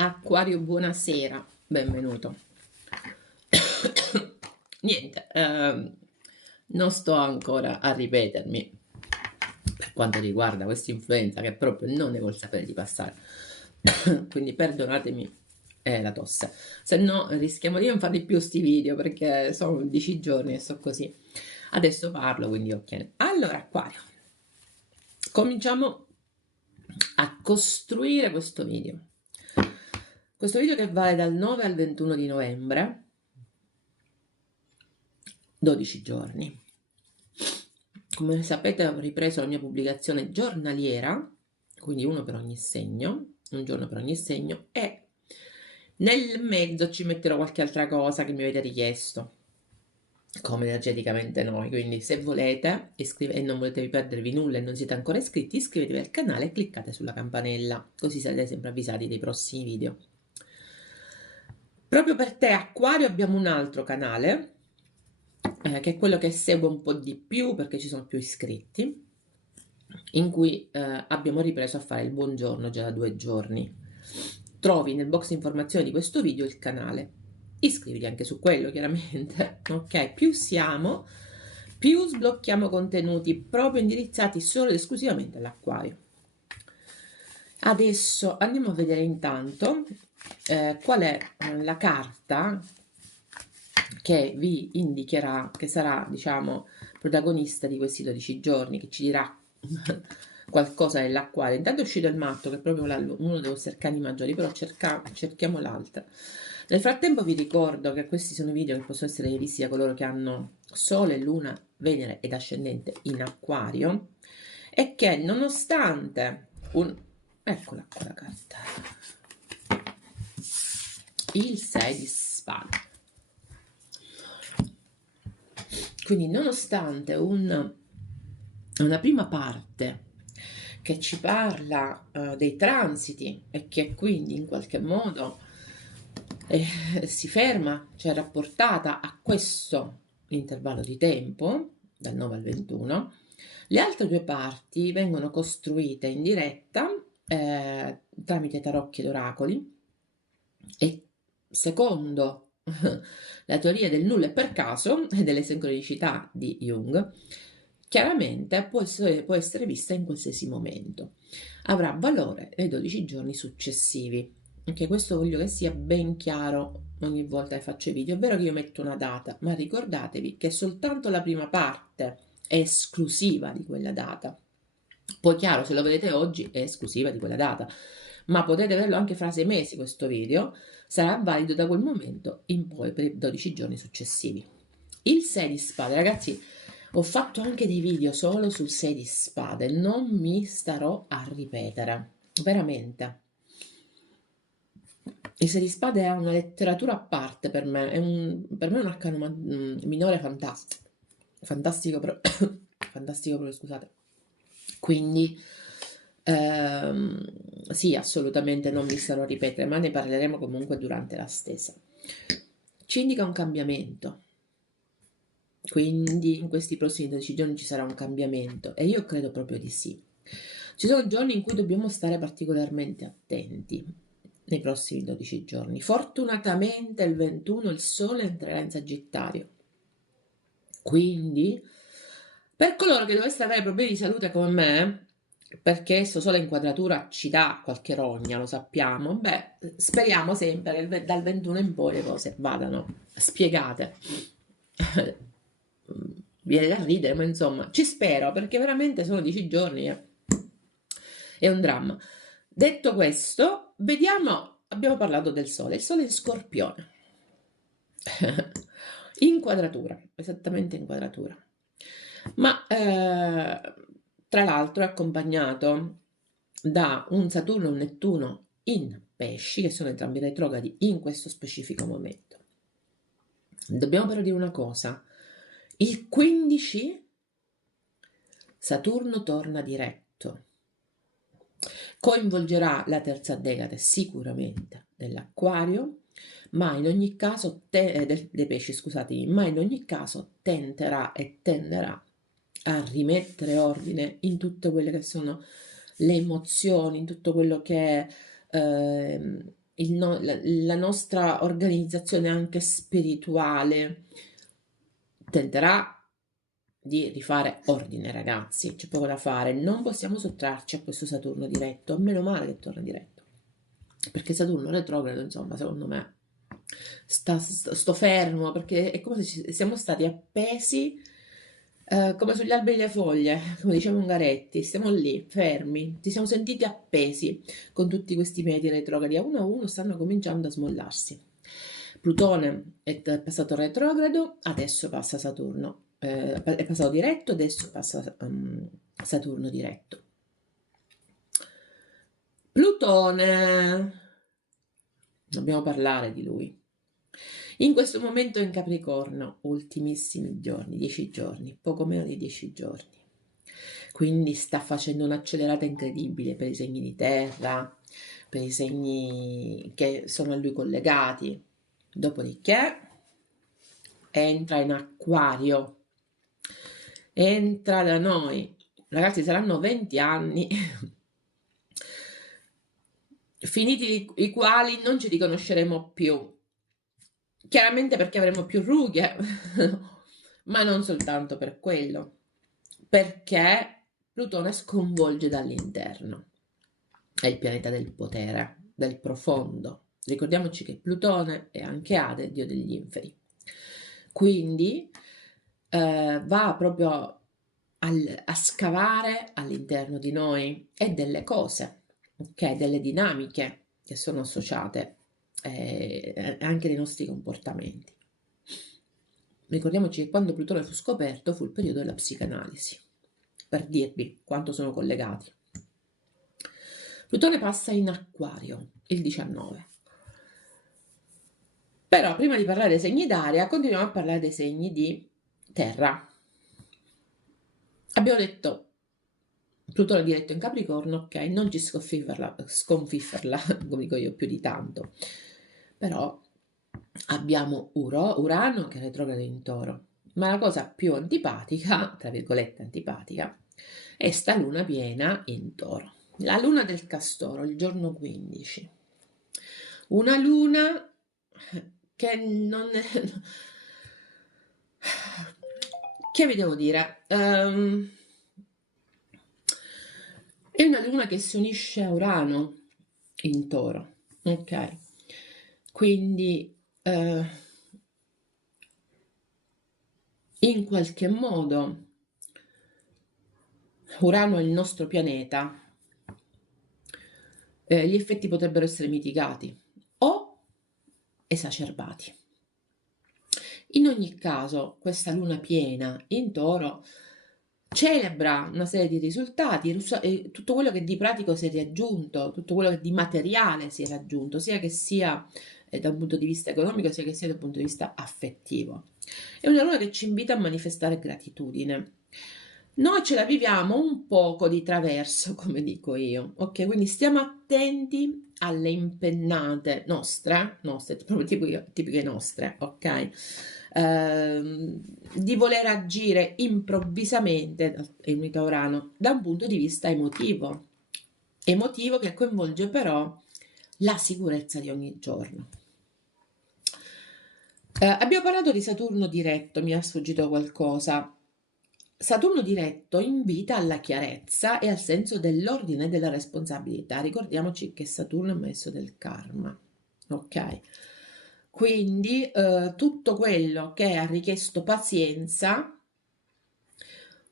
Acquario, buonasera, benvenuto. Niente, non sto ancora a ripetermi per quanto riguarda questa influenza che proprio non ne vuol sapere di passare. Quindi perdonatemi la tosse, se no rischiamo di non farli più sti video perché sono 10 giorni e sto così. Adesso parlo, quindi ok. Allora, Acquario, cominciamo a costruire questo video. Questo video che vale dal 9 al 21 di novembre, 12 giorni. Come sapete ho ripreso la mia pubblicazione giornaliera, quindi uno per ogni segno, un giorno per ogni segno, e nel mezzo ci metterò qualche altra cosa che mi avete richiesto, come energeticamente noi, quindi se volete e non volete perdervi nulla e non siete ancora iscritti, iscrivetevi al canale e cliccate sulla campanella, così sarete sempre avvisati dei prossimi video. Proprio per te, Acquario, abbiamo un altro canale, che è quello che segue un po' di più perché ci sono più iscritti, in cui abbiamo ripreso a fare il buongiorno già da 2 giorni. Trovi nel box informazioni di questo video il canale. Iscriviti anche su quello, chiaramente. Ok, più siamo, più sblocchiamo contenuti proprio indirizzati solo ed esclusivamente all'acquario. Adesso andiamo a vedere intanto qual è la carta che vi indicherà, che sarà, diciamo, protagonista di questi 12 giorni, che ci dirà qualcosa dell'acquario. Intanto è uscito il matto, che è proprio uno dei vostri arcani maggiori, però cerchiamo l'altra. Nel frattempo vi ricordo che questi sono video che possono essere visti da coloro che hanno Sole, Luna, Venere ed Ascendente in Acquario, e che nonostante eccola qua la carta, il 6 di spade. Quindi nonostante una prima parte che ci parla dei transiti e che quindi in qualche modo si ferma, cioè rapportata a questo intervallo di tempo, dal 9 al 21, le altre due parti vengono costruite in diretta tramite tarocchi ed oracoli, e secondo la teoria del nulla e per caso e delle sincronicità di Jung, chiaramente può essere vista in qualsiasi momento. Avrà valore nei 12 giorni successivi. Anche questo voglio che sia ben chiaro ogni volta che faccio i video. È vero che io metto una data, ma ricordatevi che soltanto la prima parte è esclusiva di quella data. Poi chiaro, se lo vedete oggi è esclusiva di quella data, ma potete averlo anche fra 6 mesi questo video, sarà valido da quel momento in poi per i 12 giorni successivi. Il 6 di spade, ragazzi, ho fatto anche dei video solo sul 6 di spade, non mi starò a ripetere, veramente. Il 6 di spade è una letteratura a parte per me, per me è un arcano minore fantastico, fantastico però, fantastico proprio, scusate. Quindi sì, assolutamente non mi starò a ripetere, ma ne parleremo comunque durante la stesa. Ci indica un cambiamento, quindi in questi prossimi 12 giorni ci sarà un cambiamento e io credo proprio di sì. Ci sono giorni in cui dobbiamo stare particolarmente attenti nei prossimi 12 giorni. Fortunatamente il 21 il Sole entrerà in Sagittario, quindi per coloro che dovessero avere problemi di salute come me, perché sto solo inquadratura ci dà qualche rogna, lo sappiamo, beh, speriamo sempre che dal 21 in poi le cose vadano spiegate. Viene da ridere, ma insomma, ci spero, perché veramente sono 10 giorni, è un dramma. Detto questo, vediamo, abbiamo parlato del Sole, il Sole in Scorpione. Inquadratura, esattamente inquadratura. Ma tra l'altro è accompagnato da un Saturno e un Nettuno in Pesci, che sono entrambi retrogradi in questo specifico momento. Dobbiamo però dire una cosa: il 15 Saturno torna diretto, coinvolgerà la terza decade sicuramente dell'Acquario, ma in ogni caso dei pesci, scusatemi, ma in ogni caso tenterà e tenderà a rimettere ordine in tutte quelle che sono le emozioni, in tutto quello che è la nostra organizzazione anche spirituale tenterà di rifare ordine, ragazzi, c'è poco da fare, non possiamo sottrarci a questo Saturno diretto, a meno male che torna diretto, perché Saturno retrogrado, insomma, secondo me sto fermo, perché è come se siamo stati appesi come sugli alberi le foglie, come diceva Ungaretti, stiamo lì, fermi, ci siamo sentiti appesi con tutti questi pianeti retrogradi, a uno stanno cominciando a smollarsi. Plutone è passato retrogrado, adesso passa Saturno, è passato diretto, adesso passa Saturno diretto. Plutone, dobbiamo parlare di lui. In questo momento è in Capricorno, ultimissimi giorni, 10 giorni, poco meno di 10 giorni. Quindi sta facendo un'accelerata incredibile per i segni di terra, per i segni che sono a lui collegati. Dopodiché entra in Acquario, entra da noi. Ragazzi, saranno 20 anni finiti i quali non ci riconosceremo più. Chiaramente perché avremo più rughe, ma non soltanto per quello, perché Plutone sconvolge dall'interno. È il pianeta del potere, del profondo. Ricordiamoci che Plutone è anche Ade, dio degli inferi. Quindi va proprio a scavare all'interno di noi e delle cose, ok? Delle dinamiche che sono associate anche nei nostri comportamenti. Ricordiamoci che quando Plutone fu scoperto fu il periodo della psicanalisi, per dirvi quanto sono collegati. Plutone passa in Acquario il 19. Però prima di parlare dei segni d'aria, continuiamo a parlare dei segni di terra. Abbiamo detto Plutone diretto in Capricorno, ok, non ci sconfifferla, come dico io, più di tanto. Però abbiamo Urano che retrograda in Toro. Ma la cosa più antipatica, tra virgolette antipatica, è sta luna piena in Toro. La luna del Castoro, il giorno 15. Una luna che non è... Che vi devo dire? È una luna che si unisce a Urano in Toro, ok? Quindi in qualche modo Urano è il nostro pianeta, gli effetti potrebbero essere mitigati o esacerbati. In ogni caso, questa luna piena in Toro celebra una serie di risultati, tutto quello che di pratico si è raggiunto, tutto quello che di materiale si è raggiunto, sia che sia da un punto di vista economico, sia che sia da un punto di vista affettivo. È una luna che ci invita a manifestare gratitudine. Noi ce la viviamo un poco di traverso, come dico io, ok? Quindi stiamo attenti alle impennate nostre, proprio tipiche nostre, ok? Di voler agire improvvisamente, in unità Urano, da un punto di vista emotivo che coinvolge però la sicurezza di ogni giorno. Abbiamo parlato di Saturno diretto, mi è sfuggito qualcosa. Saturno diretto invita alla chiarezza e al senso dell'ordine e della responsabilità. Ricordiamoci che Saturno è messo del karma, ok? Quindi tutto quello che ha richiesto pazienza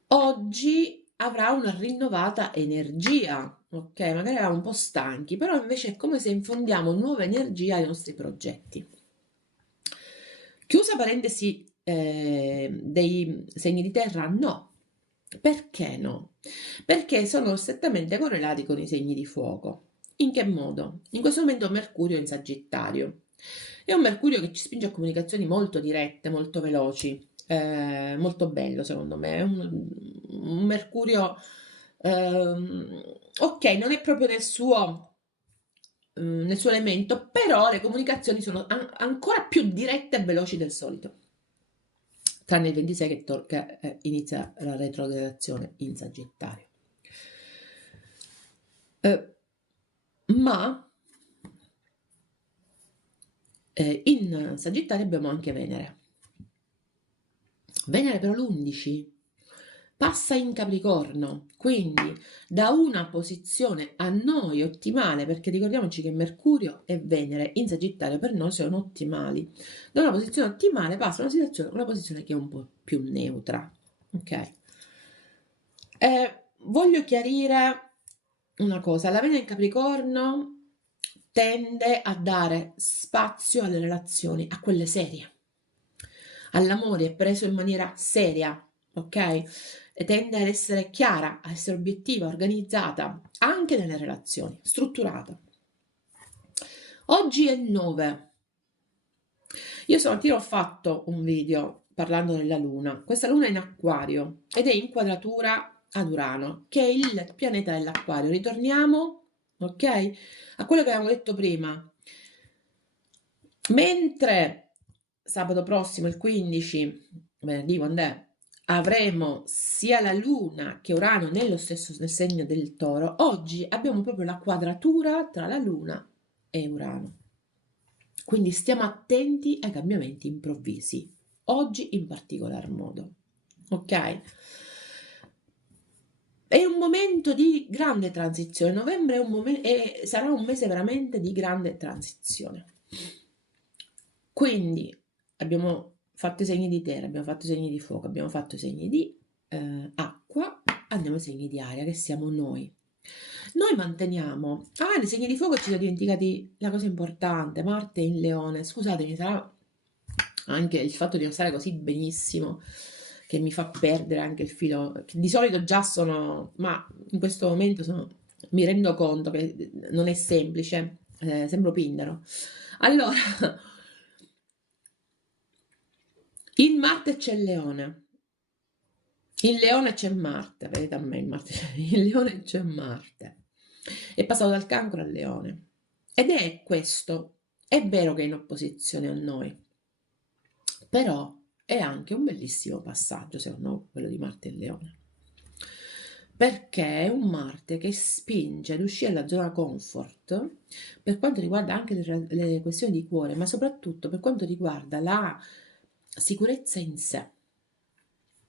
oggi avrà una rinnovata energia, ok? Magari eravamo un po' stanchi, però invece è come se infondiamo nuova energia ai nostri progetti. Chiusa parentesi dei segni di terra, no. Perché no? Perché sono strettamente correlati con i segni di fuoco. In che modo? In questo momento Mercurio è in Sagittario. È un Mercurio che ci spinge a comunicazioni molto dirette, molto veloci, molto bello secondo me. È un Mercurio, ok, non è proprio nel suo elemento, però le comunicazioni sono ancora più dirette e veloci del solito. Tranne il 26 che inizia la retrogradazione in Sagittario. Ma In Sagittario abbiamo anche Venere. Venere però l'11 passa in Capricorno, quindi da una posizione a noi ottimale, perché ricordiamoci che Mercurio e Venere in Sagittario per noi sono ottimali, da una posizione ottimale passa a una posizione che è un po' più neutra, ok? Voglio chiarire una cosa, la Venere in Capricorno tende a dare spazio alle relazioni, a quelle serie. All'amore preso in maniera seria, ok? E tende ad essere chiara, a essere obiettiva, organizzata, anche nelle relazioni, strutturata. Oggi è il 9. Io stamattina ho fatto un video parlando della Luna. Questa Luna è in Acquario ed è in quadratura ad Urano, che è il pianeta dell'Acquario. Ritorniamo, ok? A quello che avevamo detto prima. Mentre sabato prossimo, il 15, venerdì quando è, avremo sia la Luna che Urano nel segno del Toro, oggi abbiamo proprio la quadratura tra la Luna e Urano. Quindi stiamo attenti ai cambiamenti improvvisi, oggi in particolar modo, ok? È un momento di grande transizione, novembre è un momento, sarà un mese veramente di grande transizione. Quindi abbiamo fatto i segni di terra, abbiamo fatto i segni di fuoco, abbiamo fatto i segni di acqua, andiamo ai segni di aria, che siamo noi. Noi manteniamo... Ah, nei segni di fuoco ci siamo dimenticati la cosa importante, Marte in Leone. Scusatemi, sarà anche il fatto di non stare così benissimo che mi fa perdere anche il filo, che di solito già sono, ma in questo momento mi rendo conto che non è semplice, sembro Pindaro. Allora, in Marte c'è il Leone. In Leone c'è Marte, vedete a me, in Leone c'è Marte. È passato dal Cancro al Leone. Ed è questo. È vero che è in opposizione a noi, però è anche un bellissimo passaggio, secondo me, quello di Marte e Leone. Perché è un Marte che spinge ad uscire dalla zona comfort per quanto riguarda anche le questioni di cuore, ma soprattutto per quanto riguarda la sicurezza in sé.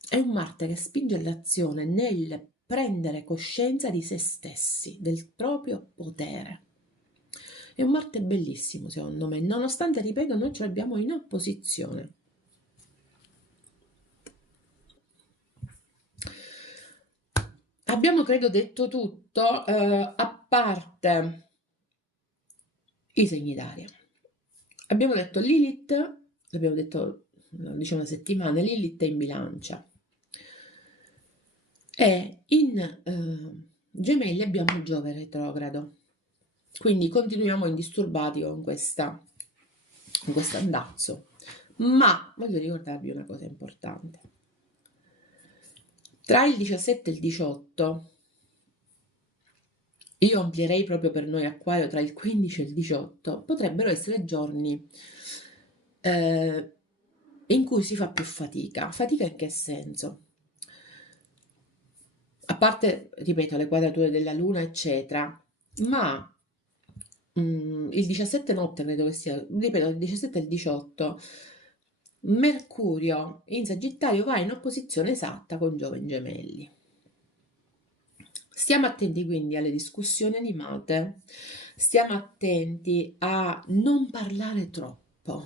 È un Marte che spinge all'azione nel prendere coscienza di se stessi, del proprio potere. È un Marte bellissimo, secondo me, nonostante, ripeto, noi ce l'abbiamo in opposizione. Abbiamo, credo, detto tutto, a parte i segni d'aria. Abbiamo detto Lilith, l'abbiamo detto, diciamo, una settimana, Lilith è in bilancia. E in Gemelli abbiamo Giove retrogrado. Quindi continuiamo indisturbati con questo andazzo. Ma voglio ricordarvi una cosa importante. Tra il 17 e il 18, io amplierei proprio per noi Acquario, tra il 15 e il 18, potrebbero essere giorni in cui si fa più fatica. Fatica in che senso? A parte, ripeto, le quadrature della Luna, eccetera, ma il 17 notte credo che sia, ripeto, il 17 e il 18, Mercurio in Sagittario va in opposizione esatta con Giove in Gemelli. Stiamo attenti quindi alle discussioni animate, stiamo attenti a non parlare troppo,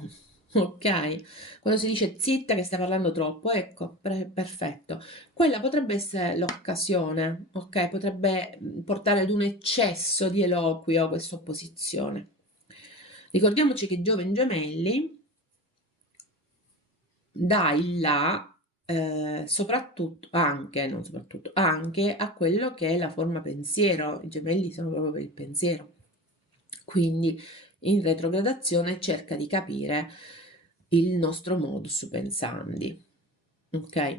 ok? Quando si dice zitta che stai parlando troppo, ecco, perfetto. Quella potrebbe essere l'occasione, ok? Potrebbe portare ad un eccesso di eloquio questa opposizione. Ricordiamoci che Giove in Gemelli dà il là soprattutto, anche, non soprattutto, anche a quello che è la forma pensiero. I gemelli sono proprio per il pensiero. Quindi in retrogradazione cerca di capire il nostro modus pensandi. Ok?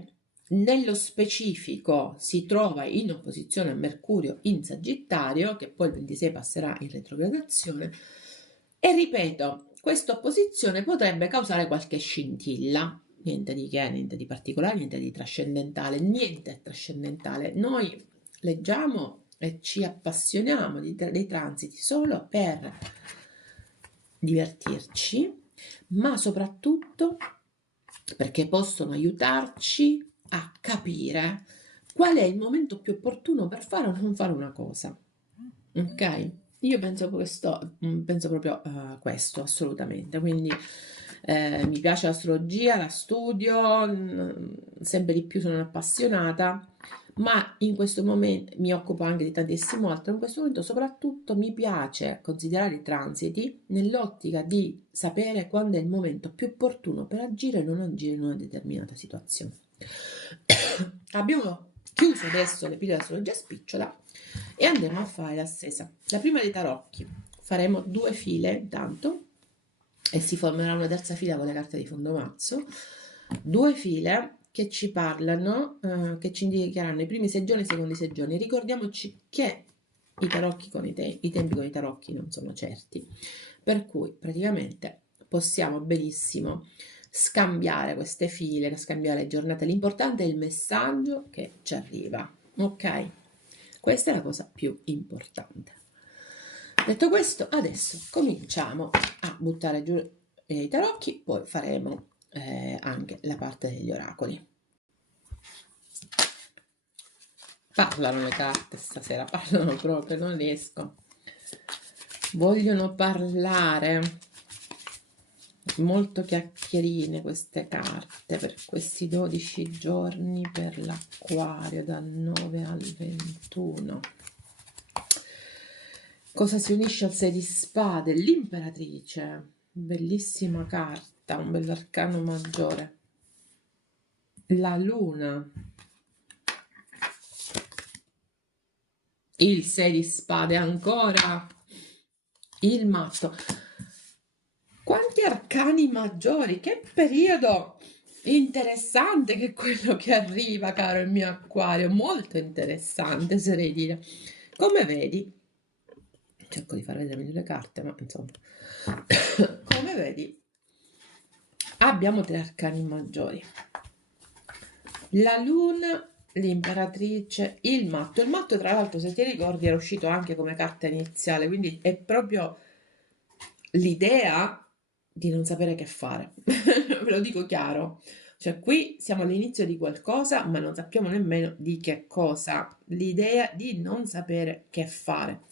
Nello specifico si trova in opposizione a Mercurio in Sagittario, che poi il 26 passerà in retrogradazione, e ripeto, questa opposizione potrebbe causare qualche scintilla. Niente di che, niente di particolare, niente di trascendentale, niente è trascendentale. Noi leggiamo e ci appassioniamo dei transiti solo per divertirci ma soprattutto perché possono aiutarci a capire qual è il momento più opportuno per fare o non fare una cosa. Ok? Io penso penso proprio a questo, assolutamente. Quindi mi piace l'astrologia, la studio, sempre di più sono appassionata, ma in questo momento mi occupo anche di tantissimo altro. In questo momento soprattutto mi piace considerare i transiti nell'ottica di sapere quando è il momento più opportuno per agire o non agire in una determinata situazione. Abbiamo chiuso adesso le pillole dell'astrologia spicciola e andremo a fare la stesa. La prima dei tarocchi. Faremo 2 file intanto e si formerà una terza fila con le carte di fondo mazzo. 2 file che ci parlano, che ci indicheranno i primi 6 giorni e i secondi 6 giorni. Ricordiamoci che i tarocchi con i tempi con i tarocchi non sono certi, per cui praticamente possiamo benissimo scambiare queste file, scambiare giornate. L'importante è il messaggio che ci arriva, ok? Questa è la cosa più importante. Detto questo, adesso cominciamo a buttare giù i tarocchi, poi faremo anche la parte degli oracoli. Parlano le carte stasera, parlano proprio, non riesco. Vogliono parlare. Molto chiacchierine queste carte per questi 12 giorni per l'Acquario dal 9 al 21. Cosa si unisce al 6 di spade? L'Imperatrice, bellissima carta, un bell'arcano maggiore. La Luna, il 6 di spade ancora, il matto. Quanti arcani maggiori, che periodo interessante che è quello che arriva, caro il mio Acquario, molto interessante, oserei dire. Come vedi, cerco di far vedere meglio le carte, ma insomma, come vedi, abbiamo 3 arcani maggiori. La Luna, l'Imperatrice, il matto. Il matto, tra l'altro, se ti ricordi, era uscito anche come carta iniziale, quindi è proprio l'idea di non sapere che fare. Ve lo dico chiaro. Cioè, qui siamo all'inizio di qualcosa, ma non sappiamo nemmeno di che cosa. L'idea di non sapere che fare.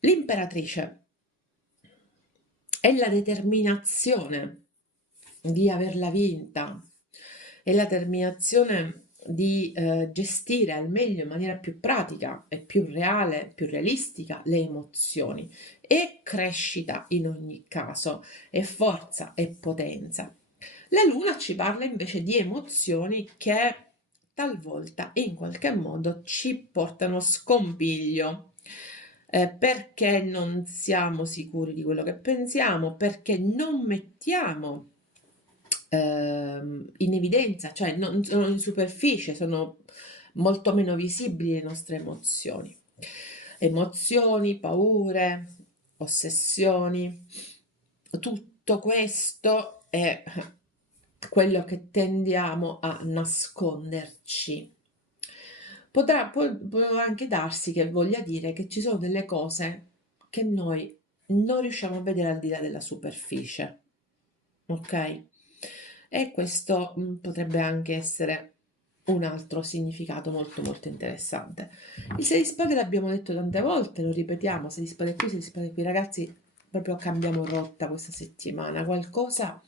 L'Imperatrice è la determinazione di averla vinta, è la determinazione di gestire al meglio in maniera più pratica e più reale, più realistica le emozioni. E crescita in ogni caso, e forza e potenza. La Luna ci parla invece di emozioni che talvolta in qualche modo ci portano scompiglio. Perché non siamo sicuri di quello che pensiamo, perché non mettiamo in evidenza, cioè non sono in superficie, sono molto meno visibili le nostre emozioni. Emozioni, paure, ossessioni, tutto questo è quello che tendiamo a nasconderci. Può anche darsi che voglia dire che ci sono delle cose che noi non riusciamo a vedere al di là della superficie, ok? E questo potrebbe anche essere un altro significato molto molto interessante. Il 6 di spade l'abbiamo detto tante volte, lo ripetiamo, 6 di spade qui, 6 di spade qui, ragazzi, proprio cambiamo rotta questa settimana, qualcosa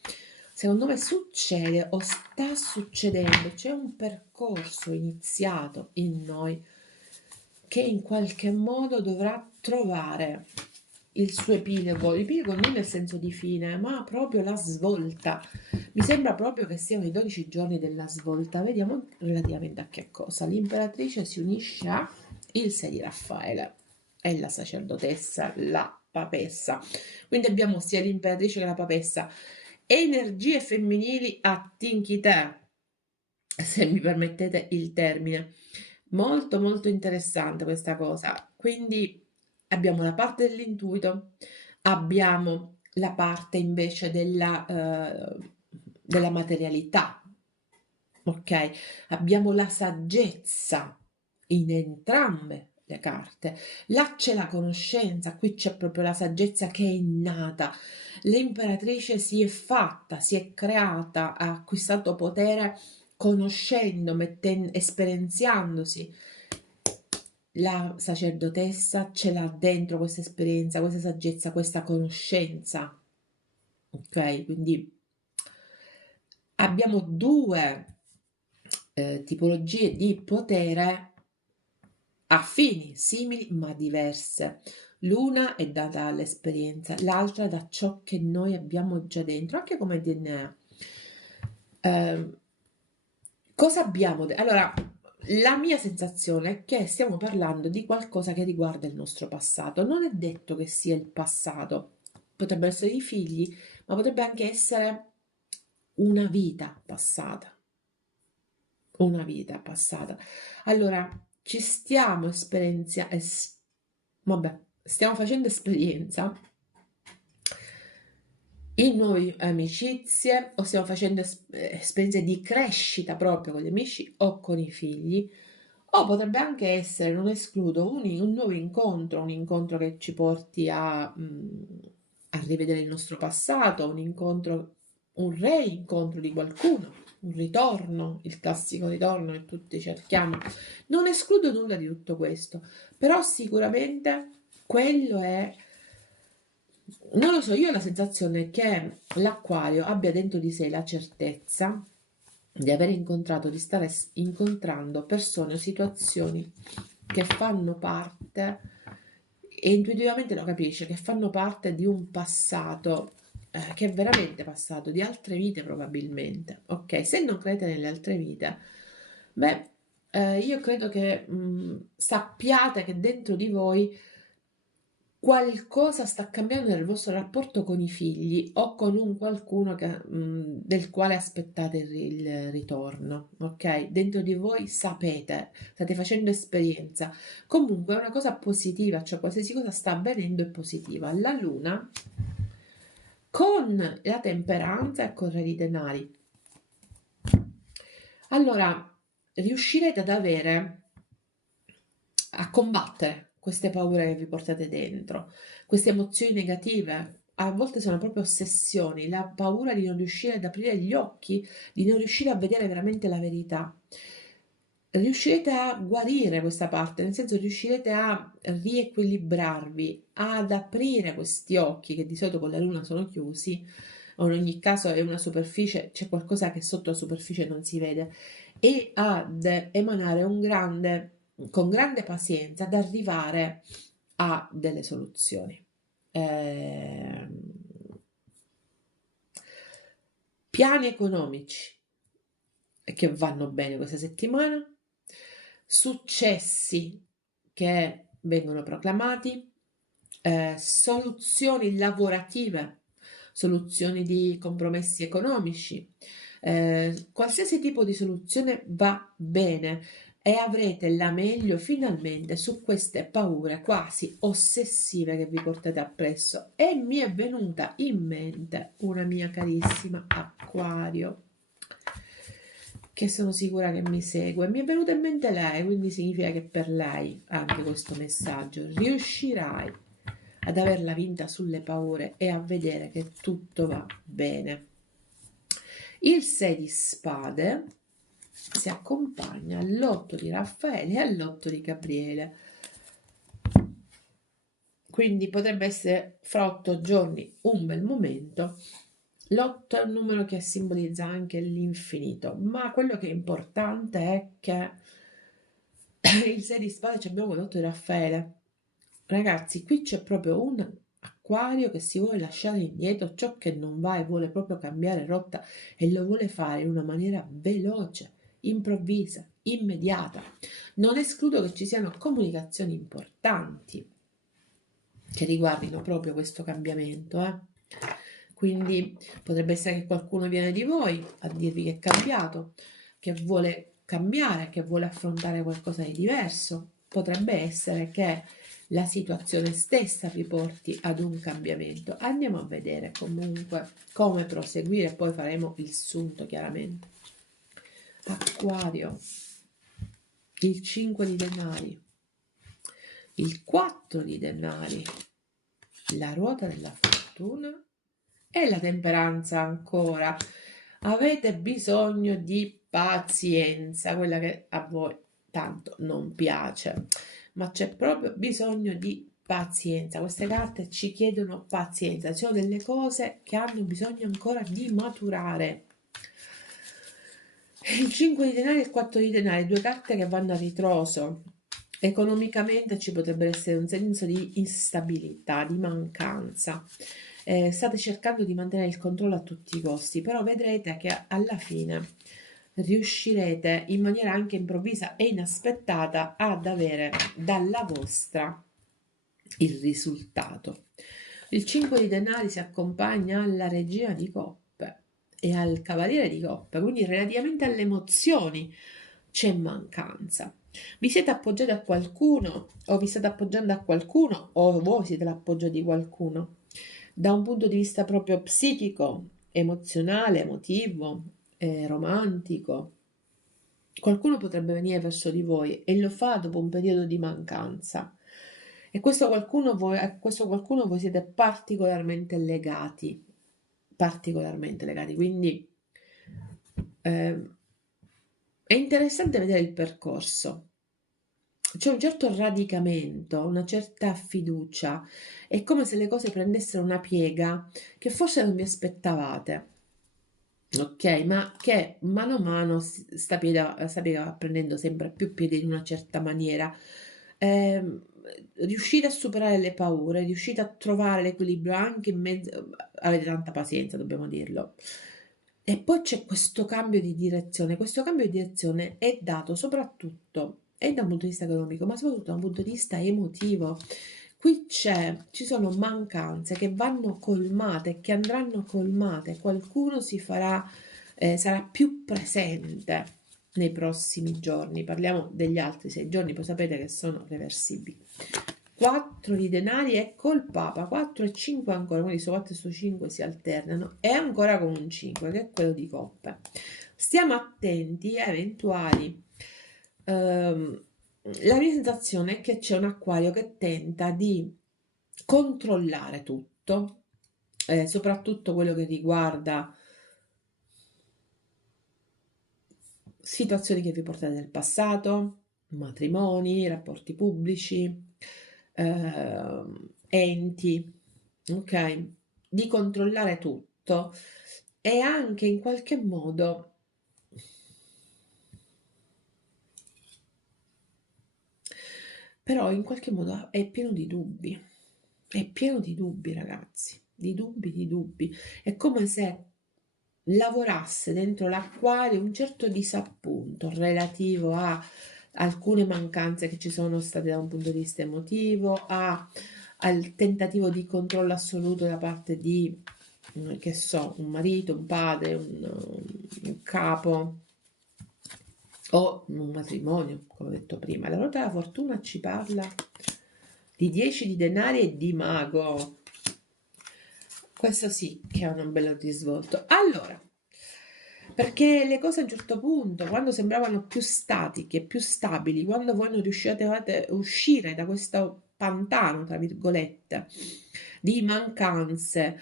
secondo me succede o sta succedendo, c'è un percorso iniziato in noi che in qualche modo dovrà trovare il suo epilogo non nel senso di fine, ma proprio la svolta. Mi sembra proprio che siano i 12 giorni della svolta. Vediamo relativamente a che cosa. L'imperatrice si unisce a il 6 di Raffaele e la sacerdotessa, la papessa. Quindi abbiamo sia l'imperatrice che la papessa. Energie femminili a tinchitè, se mi permettete il termine. Molto molto interessante questa cosa. Quindi abbiamo la parte dell'intuito, abbiamo la parte invece della materialità, ok? Abbiamo la saggezza in entrambe le carte. Là c'è la conoscenza, qui c'è proprio la saggezza che è innata. L'imperatrice si è fatta, si è creata, ha acquistato potere conoscendo, esperienziandosi. La sacerdotessa ce l'ha dentro questa esperienza, questa saggezza, questa conoscenza. Ok? Quindi abbiamo due tipologie di potere affini, simili ma diverse. L'una è data dall'esperienza, l'altra da ciò che noi abbiamo già dentro, anche come DNA. Cosa abbiamo? Allora, la mia sensazione è che stiamo parlando di qualcosa che riguarda il nostro passato. Non è detto che sia il passato, potrebbero essere i figli, ma potrebbe anche essere una vita passata. Una vita passata. Allora, ci stiamo stiamo facendo esperienza in nuove amicizie o stiamo facendo esperienze di crescita proprio con gli amici o con i figli, o potrebbe anche essere, non escludo, un nuovo incontro, un incontro che ci porti a rivedere il nostro passato, un incontro, un reincontro di qualcuno, un ritorno, il classico ritorno che tutti cerchiamo. Non escludo nulla di tutto questo, però sicuramente quello è, non lo so, io ho la sensazione che l'acquario abbia dentro di sé la certezza di aver incontrato, di stare incontrando persone o situazioni che fanno parte, e intuitivamente lo capisce, che fanno parte di un passato che è veramente passato, di altre vite probabilmente. Ok, se non credete nelle altre vite, beh, io credo che sappiate che dentro di voi qualcosa sta cambiando nel vostro rapporto con i figli o con un qualcuno del quale aspettate il ritorno, ok? Dentro di voi sapete, state facendo esperienza. Comunque è una cosa positiva, cioè qualsiasi cosa sta avvenendo è positiva. La luna con la temperanza e con il re di denari. Allora, riuscirete ad avere, a combattere queste paure che vi portate dentro, queste emozioni negative. A volte sono proprio ossessioni, la paura di non riuscire ad aprire gli occhi, di non riuscire a vedere veramente la verità. Riuscirete a guarire questa parte, nel senso riuscirete a riequilibrarvi, ad aprire questi occhi che di solito con la luna sono chiusi, o in ogni caso è una superficie, c'è qualcosa che sotto la superficie non si vede, e ad emanare con grande pazienza, ad arrivare a delle soluzioni. Piani economici che vanno bene questa settimana, successi che vengono proclamati, soluzioni lavorative, soluzioni di compromessi economici, qualsiasi tipo di soluzione va bene e avrete la meglio finalmente su queste paure quasi ossessive che vi portate appresso. E mi è venuta in mente una mia carissima Acquario, che sono sicura che mi segue. Mi è venuta in mente lei, quindi significa che per lei anche questo messaggio. Riuscirai ad averla vinta sulle paure e a vedere che tutto va bene. Il 6 di spade si accompagna all'8 di Raffaele e all'8 di Gabriele. Quindi potrebbe essere fra 8 giorni un bel momento. L'8 è un numero che simbolizza anche l'infinito, ma quello che è importante è che il 6 di spade abbiamo con l'8 di Raffaele. Ragazzi, qui c'è proprio un acquario che si vuole lasciare indietro ciò che non va e vuole proprio cambiare rotta e lo vuole fare in una maniera veloce, improvvisa, immediata. Non escludo che ci siano comunicazioni importanti che riguardino proprio questo cambiamento. Quindi potrebbe essere che qualcuno viene di voi a dirvi che è cambiato, che vuole cambiare, che vuole affrontare qualcosa di diverso. Potrebbe essere che la situazione stessa vi porti ad un cambiamento. Andiamo a vedere comunque come proseguire, poi faremo il sunto chiaramente. Acquario, il 5 di denari, il 4 di denari, la ruota della fortuna e la temperanza ancora. Avete bisogno di pazienza, quella che a voi tanto non piace, ma c'è proprio bisogno di pazienza. Queste carte ci chiedono pazienza, ci sono delle cose che hanno bisogno ancora di maturare. Il 5 di denari e il 4 di denari, due carte che vanno a ritroso. Economicamente ci potrebbe essere un senso di instabilità, di mancanza. State cercando di mantenere il controllo a tutti i costi, però vedrete che alla fine riuscirete in maniera anche improvvisa e inaspettata ad avere dalla vostra il risultato. Il 5 di denari si accompagna alla regina di coppe e al cavaliere di coppe, quindi relativamente alle emozioni c'è mancanza. Vi siete appoggiati a qualcuno o vi state appoggiando a qualcuno o voi siete l'appoggio di qualcuno da un punto di vista proprio psichico, emozionale, emotivo, romantico. Qualcuno potrebbe venire verso di voi e lo fa dopo un periodo di mancanza. E a questo qualcuno voi siete particolarmente legati. Quindi è interessante vedere il percorso. C'è un certo radicamento, una certa fiducia. È come se le cose prendessero una piega che forse non vi aspettavate. Ok, ma che mano a mano sta piega va prendendo sempre più piede in una certa maniera. Ehm, Riuscite a superare le paure, riuscite a trovare l'equilibrio anche in mezzo, avete tanta pazienza, dobbiamo dirlo. E poi c'è questo cambio di direzione. Questo cambio di direzione è dato soprattutto e da un punto di vista economico, ma soprattutto da un punto di vista emotivo. Ci sono mancanze che vanno colmate, che andranno colmate. Qualcuno sarà più presente nei prossimi giorni. Parliamo degli altri 6 giorni, poi sapete che sono reversibili. 4 di denari e col Papa, 4 e 5 ancora, quindi su 4 e su 5 si alternano, e ancora con un 5 che è quello di coppe. Stiamo attenti a eventuali. La mia sensazione è che c'è un acquario che tenta di controllare tutto, soprattutto quello che riguarda situazioni che vi portate nel passato, matrimoni, rapporti pubblici, enti, ok? Di controllare tutto e anche in qualche modo però in qualche modo è pieno di dubbi. È pieno di dubbi, ragazzi, di dubbi, di dubbi. È come se lavorasse dentro l'acquario un certo disappunto relativo a alcune mancanze che ci sono state da un punto di vista emotivo, al tentativo di controllo assoluto da parte di, che so, un marito, un padre, un capo o un matrimonio, come ho detto prima. La ruota della fortuna ci parla di 10 di denari e di mago. Questo sì che è un bello risvolto. Allora, perché le cose a un certo punto, quando sembravano più statiche, più stabili, quando voi non riuscivate a uscire da questo pantano, tra virgolette, di mancanze,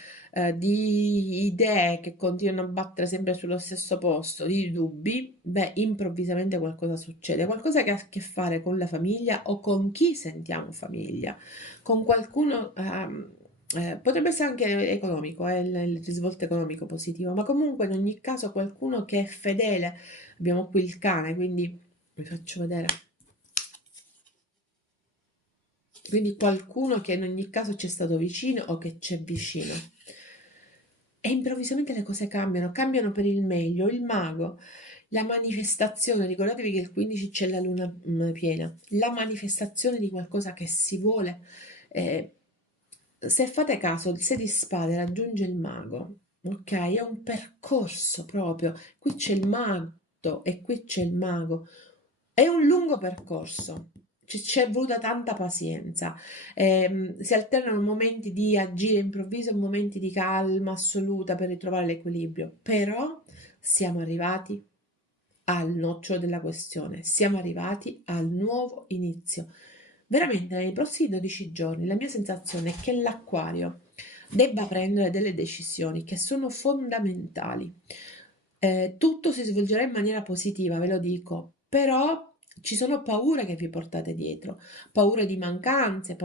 di idee che continuano a battere sempre sullo stesso posto, di dubbi, beh, improvvisamente qualcosa succede, qualcosa che ha a che fare con la famiglia o con chi sentiamo famiglia, con qualcuno. Potrebbe essere anche economico, il risvolto economico positivo, ma comunque in ogni caso qualcuno che è fedele. Abbiamo qui il cane, quindi vi faccio vedere. Quindi qualcuno che in ogni caso ci è stato vicino o che c'è vicino. E improvvisamente le cose cambiano, cambiano per il meglio. Il mago, la manifestazione, ricordatevi che il 15 c'è la luna piena, la manifestazione di qualcosa che si vuole. eh, Se fate caso, il 6 di spade raggiunge il mago, ok? È un percorso proprio. Qui c'è il matto e qui c'è il mago. È un lungo percorso. C'è voluta tanta pazienza. Si alternano momenti di agire improvviso e momenti di calma assoluta per ritrovare l'equilibrio. Però siamo arrivati al nocciolo della questione. Siamo arrivati al nuovo inizio. veramente nei prossimi 12 giorni la mia sensazione è che l'Acquario debba prendere delle decisioni che sono fondamentali. Tutto si svolgerà in maniera positiva, ve lo dico, però ci sono paure che vi portate dietro, paure di mancanze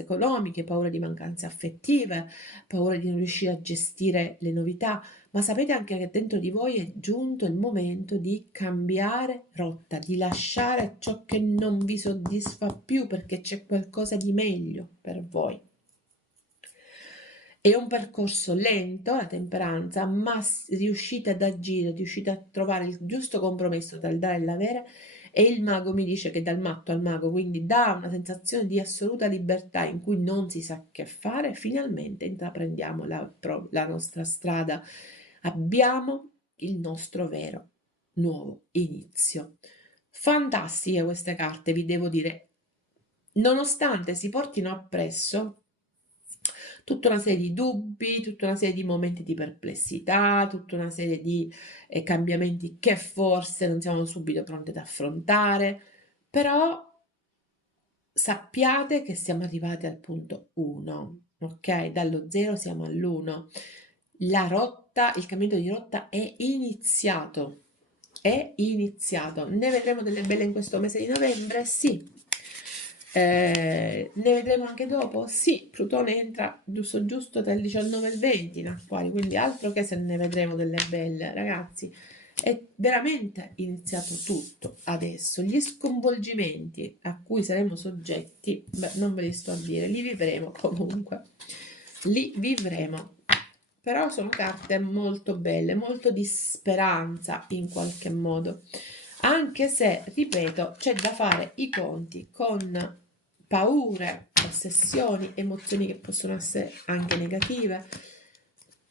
economiche, paure di mancanze affettive, paure di non riuscire a gestire le novità, ma sapete anche che dentro di voi è giunto il momento di cambiare rotta, di lasciare ciò che non vi soddisfa più perché c'è qualcosa di meglio per voi. È un percorso lento, la temperanza, ma riuscite ad agire, riuscite a trovare il giusto compromesso tra il dare e l'avere. E il mago mi dice che dal matto al mago, quindi da una sensazione di assoluta libertà in cui non si sa che fare, finalmente intraprendiamo la nostra strada. Abbiamo il nostro vero nuovo inizio. Fantastiche queste carte, vi devo dire, nonostante si portino appresso tutta una serie di dubbi, tutta una serie di momenti di perplessità, tutta una serie di cambiamenti che forse non siamo subito pronti ad affrontare, però sappiate che siamo arrivati al punto 1, ok? Dallo 0 siamo all'1. La rotta, il cambiamento di rotta è iniziato. È iniziato. Ne vedremo delle belle in questo mese di novembre? Sì. Ne vedremo anche dopo? Sì, Plutone entra giusto tra il 19 e il 20 in Acquario, quindi altro che se ne vedremo delle belle, ragazzi. È veramente iniziato tutto adesso. Gli sconvolgimenti a cui saremo soggetti, beh, non ve li sto a dire, li vivremo comunque. Li vivremo. Però sono carte molto belle, molto di speranza in qualche modo. Anche se, ripeto, c'è da fare i conti con paure, ossessioni, emozioni che possono essere anche negative.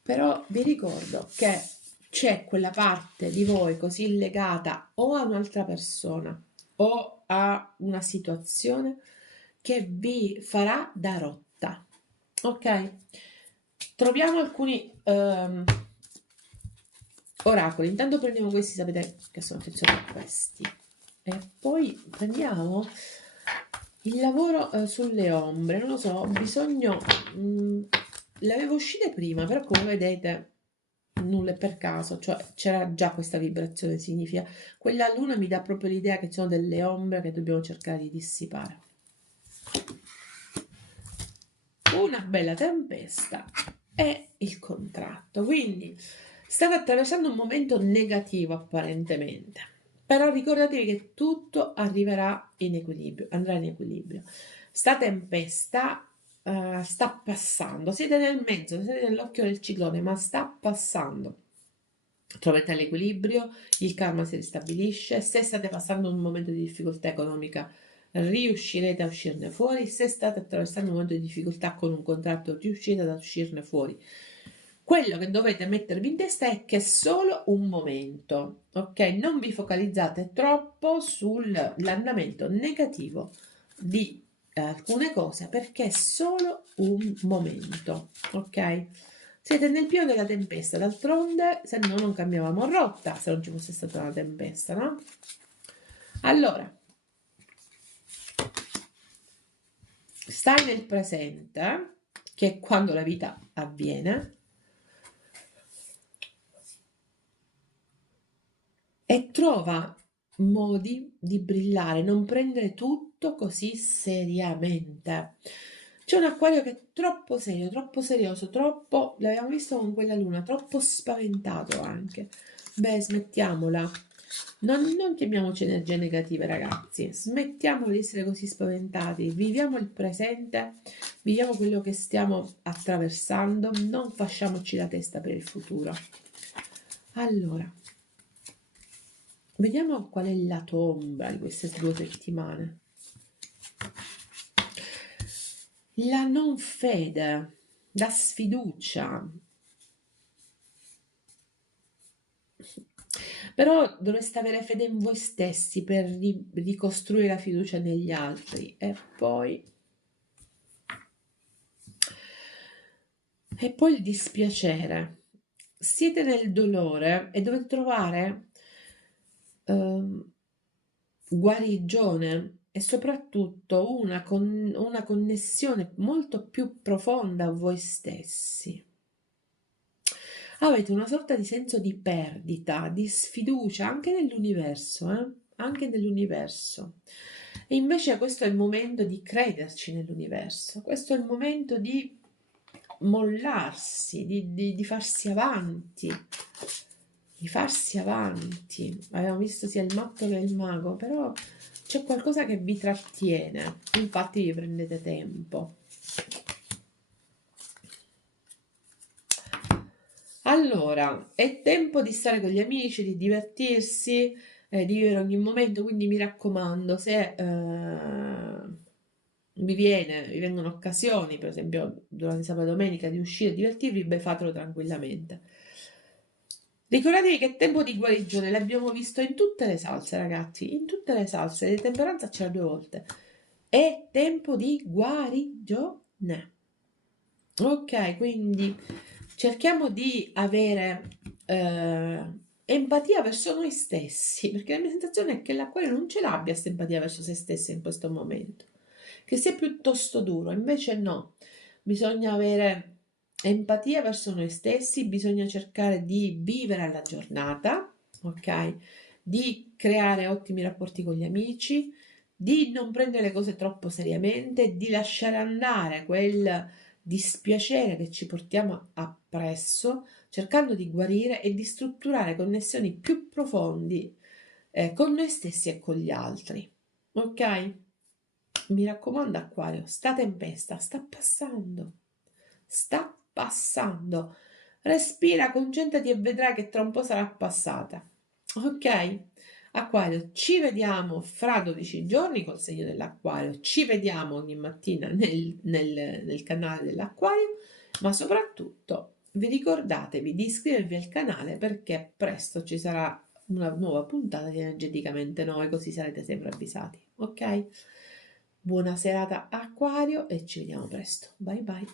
Però vi ricordo che c'è quella parte di voi così legata o a un'altra persona o a una situazione che vi farà da rotta. Ok? Troviamo alcuni oracoli. Intanto prendiamo questi, sapete che sono affezionati a questi. E poi prendiamo il lavoro sulle ombre. Non lo so, ho bisogno... le avevo uscite prima, però come vedete nulla è per caso, cioè c'era già questa vibrazione, significa quella luna mi dà proprio l'idea che ci sono delle ombre che dobbiamo cercare di dissipare. Una bella tempesta e il contratto, quindi state attraversando un momento negativo apparentemente, però ricordatevi che tutto arriverà in equilibrio, andrà in equilibrio. Sta tempesta sta passando, siete nel mezzo, siete nell'occhio del ciclone, ma sta passando. Troverete l'equilibrio, il karma si ristabilisce. Se state passando un momento di difficoltà economica, riuscirete a uscirne fuori. Se state attraversando un momento di difficoltà con un contratto, riuscite ad uscirne fuori. Quello che dovete mettervi in testa è che è solo un momento, ok? Non vi focalizzate troppo sull'andamento negativo di alcune cose perché è solo un momento, ok? Siete nel pieno della tempesta, d'altronde se no non cambiavamo rotta se non ci fosse stata una tempesta, no? Allora, stai nel presente, che è quando la vita avviene, e trova modi di brillare, non prendere tutto così seriamente. C'è un acquario che è troppo serio, troppo serioso, troppo, l'abbiamo visto con quella luna, troppo spaventato anche. Beh, smettiamola. Non chiamiamoci energie negative, ragazzi. Smettiamola di essere così spaventati. Viviamo il presente, viviamo quello che stiamo attraversando, non fasciamoci la testa per il futuro. Allora, vediamo qual è il lato ombra di queste 2 settimane. La non fede, la sfiducia. Però dovreste avere fede in voi stessi per ricostruire la fiducia negli altri. E poi il dispiacere. Siete nel dolore e dovete trovare guarigione e soprattutto una connessione molto più profonda a voi stessi. Avete una sorta di senso di perdita, di sfiducia anche nell'universo, anche nell'universo. E invece questo è il momento di crederci nell'universo, questo è il momento di mollarsi, di farsi avanti, di farsi avanti. Abbiamo visto sia il matto che il mago, però c'è qualcosa che vi trattiene, infatti vi prendete tempo. Allora, è tempo di stare con gli amici, di divertirsi, di vivere ogni momento, quindi mi raccomando, se vi vengono occasioni, per esempio durante sabato e domenica, di uscire e divertirvi, beh, fatelo tranquillamente. Ricordatevi che è tempo di guarigione, l'abbiamo visto in tutte le salse, ragazzi, in tutte le salse, di temperanza c'era 2 volte. È tempo di guarigione. Ok, quindi cerchiamo di avere empatia verso noi stessi, perché la mia sensazione è che l'acquario non ce l'abbia questa empatia verso se stessa in questo momento, che sia piuttosto duro, invece no, bisogna avere empatia verso noi stessi, bisogna cercare di vivere alla giornata, ok? Di creare ottimi rapporti con gli amici, di non prendere le cose troppo seriamente, di lasciare andare quel dispiacere che ci portiamo appresso, cercando di guarire e di strutturare connessioni più profondi con noi stessi e con gli altri. Ok? Mi raccomando, Acquario, sta tempesta sta passando. Sta passando. Respira, concentrati e vedrai che tra un po' sarà passata. Ok? Acquario, ci vediamo fra 12 giorni col segno dell'Acquario. Ci vediamo ogni mattina nel canale dell'Acquario, ma soprattutto vi ricordatevi di iscrivervi al canale perché presto ci sarà una nuova puntata di Energeticamente Noi, così sarete sempre avvisati. Ok? Buona serata, Acquario, e ci vediamo presto. Bye bye.